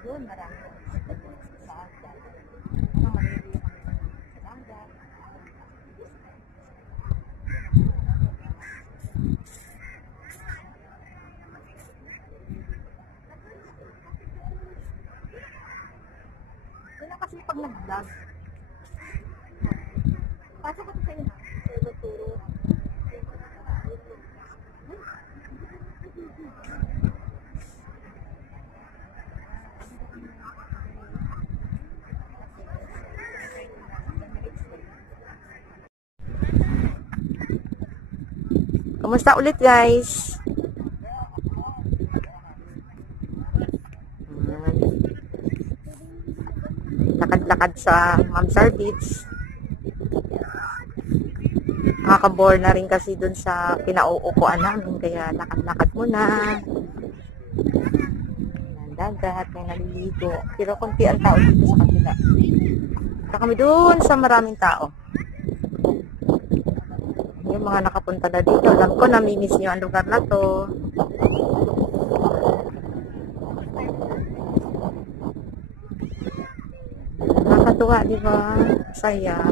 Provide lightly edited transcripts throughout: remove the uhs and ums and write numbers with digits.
Doon, marami sa asal. Ano, maliliyo kami sa dagat. Wala kasi pag nag-vlog. Pasok ko sa inyo. Turo-turo. Kumusta ulit guys? Lakad-lakad sa Mamsar Beach. Nakaka-bore na rin kasi dun sa pinauukuan namin, kaya lakad-lakad muna. Dagat, may naliligo. Pero konti ang tao dito sa kabila. Punta kami dun sa maraming tao. Yung mga nakapunta na dito, alam ko namimiss nyo ang lugar na to. Nakakatuwa, di ba? Saya.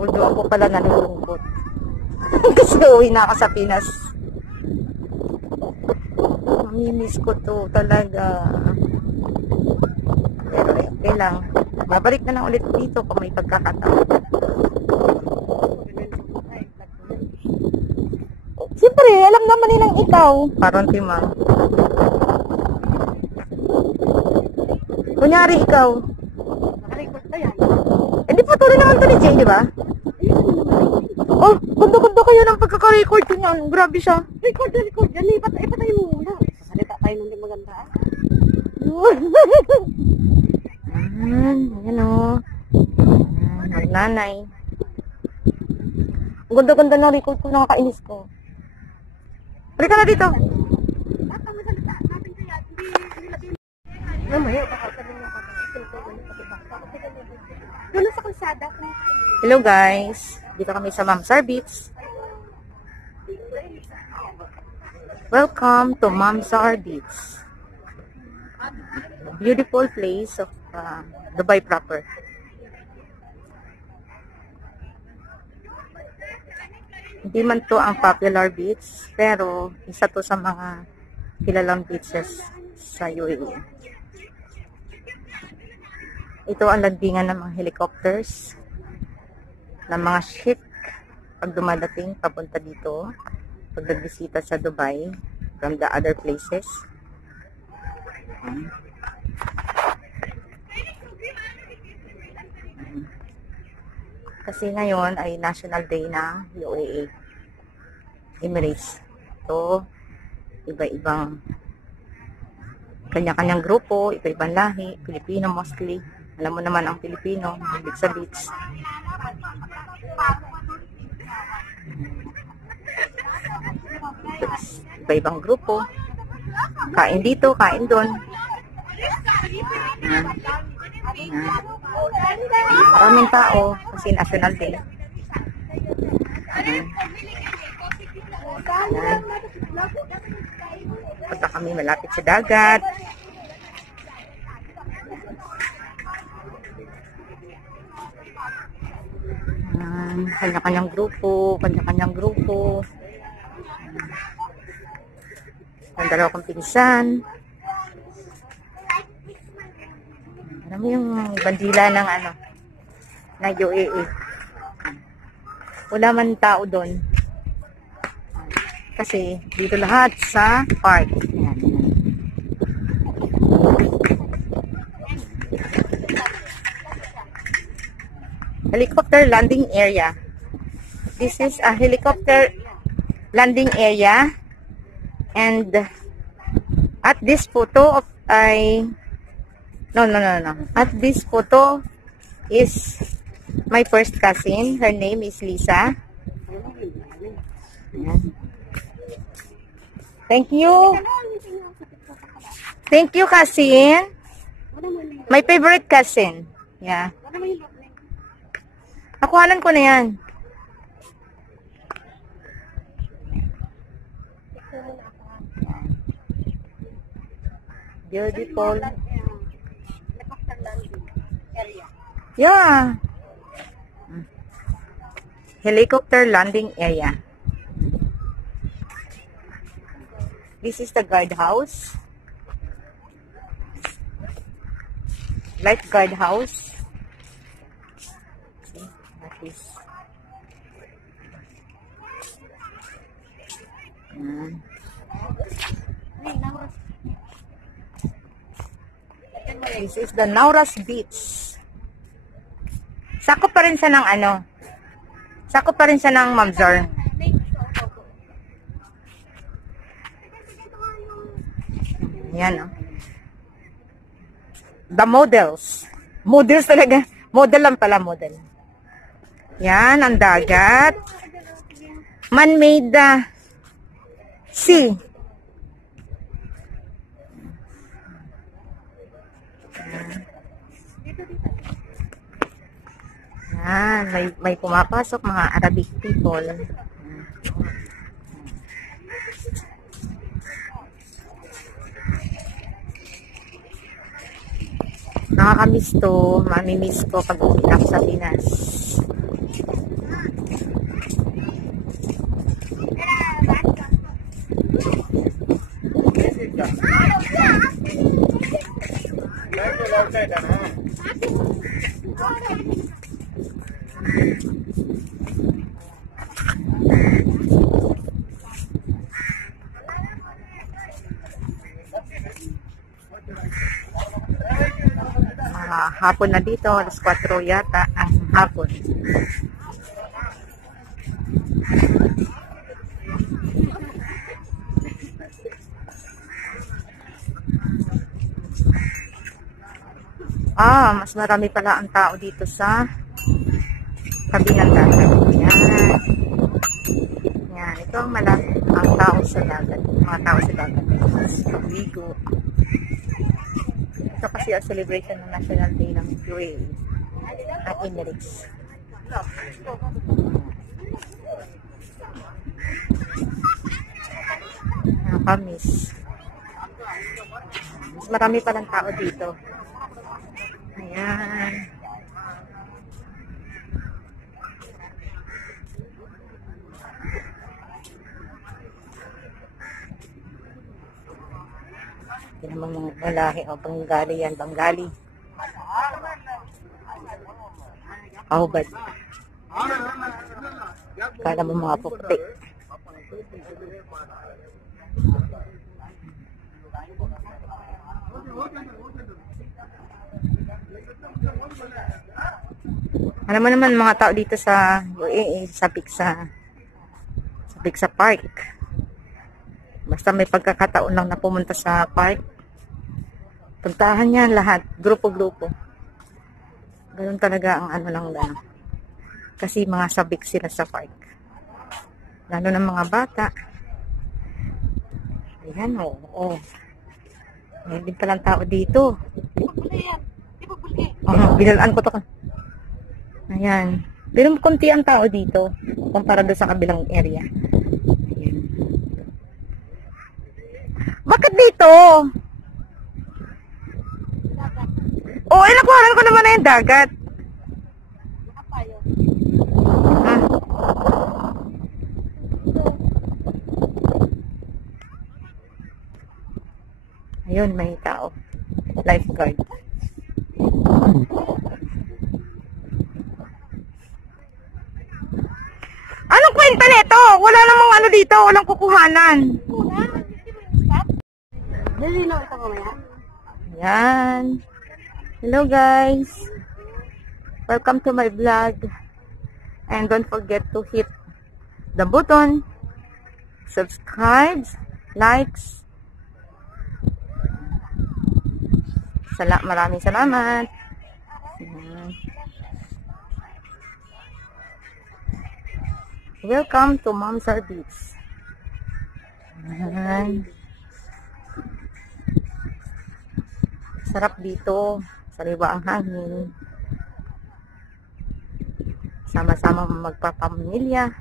Although ako pala nalulungkot. Kasi uwi na ako sa Pinas. Mamimiss ko to talaga. Pero okay lang. Babalik na lang ulit dito kung may pagkakataon. Siyempre, alam naman nilang ikaw. Parang timang. Kunyari ikaw. Nakarecord ba yan? Hindi pa tuloy naman ito ni Jay, di ba? Oh, ganda-ganda kayo ng pagkaka-record niyan. Grabe siya. Record. Yan, ipatay mo muna. Salita tayo nung di maganda. Ayan o. Magnanay. Ang ganda-ganda ng record ko, nakakainis ko. Halika na dito. Mamaya, baka sabihin mo doon sa kalsada. Hello guys. Dito kami sa Mamsar Beach. Welcome to Mamsar Beach. Beautiful place of Dubai proper. Hindi man to ang popular beach, pero isa to sa mga kilalang beaches sa UAE. Ito ang landingan ng mga helicopters, ng mga ship pag dumadating papunta dito, pag nagbisita sa Dubai from the other places. Kasi ngayon ay National Day ng UAE Emirates. Ito, iba-ibang kanya-kanyang grupo, iba-ibang lahi, Pilipino mostly. Alam mo naman ang Pilipino, mahilig sa beach. Iba-ibang grupo. Kain dito, kain doon. Maraming tao kasi National Day. Punta kami malapit sa dagat. Kanya-kanyang grupo. Ang dalawa kong pinsan. Alam mo yung bandila ng na UAE. Wala man tao doon. Kasi dito lahat sa park. Yan. Helicopter landing area. This is a helicopter landing area. And at this photo of No. At this photo is my first cousin. Her name is Lisa. Ayan. Thank you. Thank you, cousin. My favorite cousin. Yeah. Nakuhanan ko na yan. Beautiful. Yeah. Helicopter landing area. This is the guardhouse. Lifeguard house. See, that is. This is the Nauras Beach. Sakop pa rin siya ng ano. Sakop pa rin siya ng Mamzor. Yan, oh. The models. Models talaga. Model lang pala, model. Yan, ang dagat. Man-made sea. Yan, may pumapasok mga Arabic people. Nakakamiss to. Mamimiss ko pag uwi ako sa Pinas. Hapon na dito, alas 4 yata ang hapon. Mas marami pala ang tao dito sa tabi ng dagat. Yan. Yan, ito ang malaki ang tao sa dagat. Mga tao sa dagat. Ligo. Ito kasi ang celebration ng National Day ng UAE at Emirates. Nakakamiss. Mas marami palang tao dito. Ayan. Yan ang mga lahi. O, Bengali yan. Bengali. Kaubad. Kala mo mga pukti. Alam mo naman mga tao dito sa UAE, sabik sa park. Basta may pagkakataon lang na pumunta sa park, puntahan niya lahat, grupo-grupo. Ganun talaga ang ano lang lang. Kasi mga sabik sila sa park. Lalo ng mga bata. Ayan, oo. May din palang tao dito. Binalaan ko to. Ayan. Pero konti ang tao dito kumpara doon sa kabilang area. Ayan. Bakit dito? Oo, nakuhanan ko naman na yung dagat. Ayun, may tao. Lifeguard. Anong kwenta nito? Wala namang ano dito, walang kukuhanan. Ayan. Hello guys. Welcome to my vlog. And don't forget to hit the button, subscribe, likes. Maraming salamat. Welcome to Mamzor Beach. Sarap dito. Sariwa ang hangin. Sama-sama magpapamilya.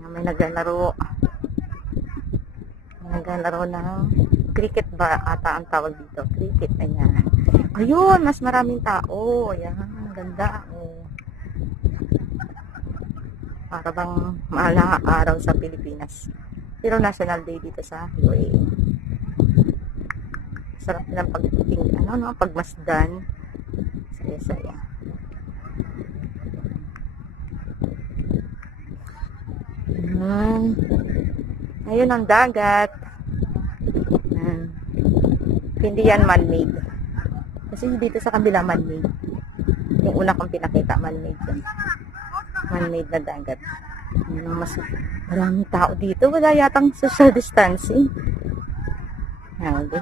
May naglalaro. May naglalaro ng Cricket ba ata ang tawag dito? Cricket, ayan. Ayun, mas maraming tao. Ayan, ganda. Oh. Para bang maalang araw sa Pilipinas. Pero National Day dito sa UAE. Sarap nilang pagmasdan. Saya-saya. Ayun ang dagat. Hindi yan man-made. Kasi dito sa kabila man-made. Yung una kong pinakita, man-made yun. Man-made na dagat. Mas maraming tao dito. Wala yatang social distancing. Hindi.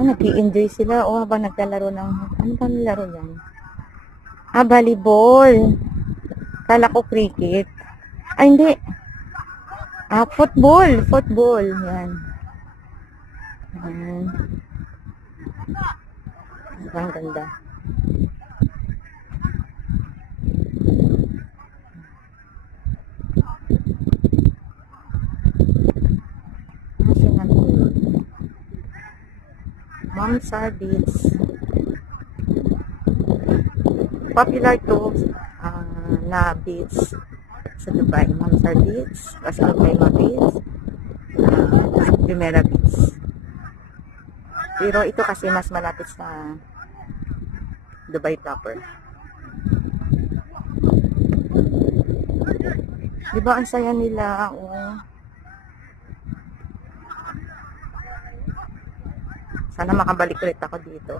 Nag-i-enjoy sila. O, habang naglalaro ng... Ano ba nilaro yan? Volleyball. Kala ko cricket. Ay, hindi. Football. Football. Yan. Ang ganda. Mamsar Beach. Popular to na beach sa Dubai. Mamsar Beach, Ras Al Khaimah Beach, Jumeirah Beach. Pero ito kasi mas malapit sa Dubai proper. Diba ang saya nila? Oh. Sana makabalik ulit ako dito.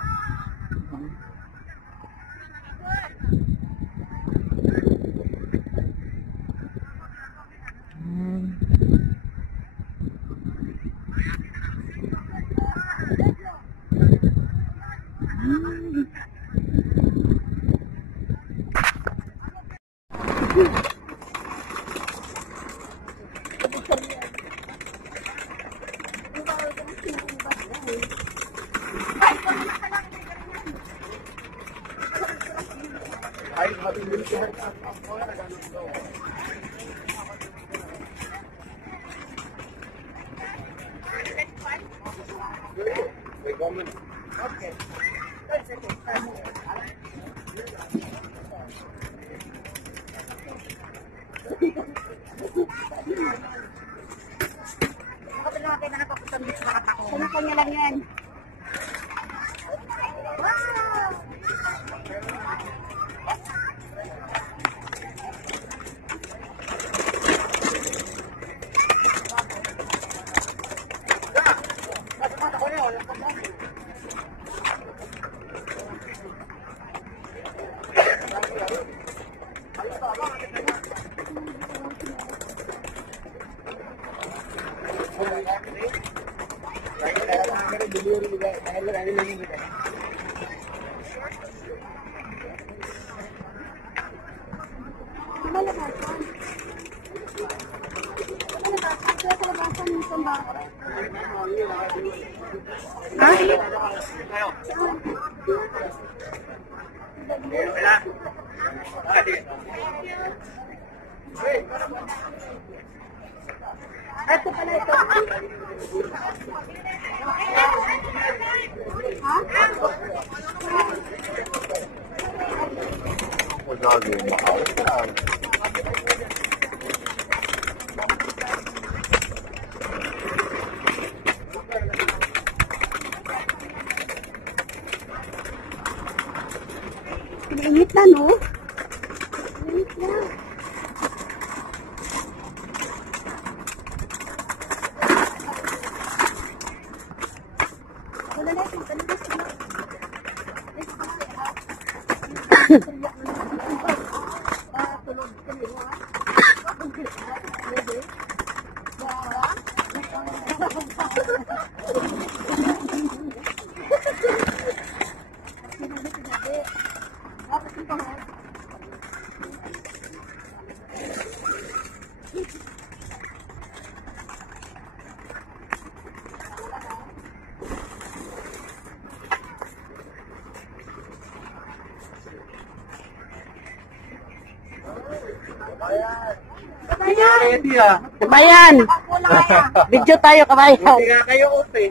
Kanya lang yan. Ito pala ito. Init na, no? Init na. Wala na ito. Kabayan! Video tayo, kabayan. Hindi nga kayo uti.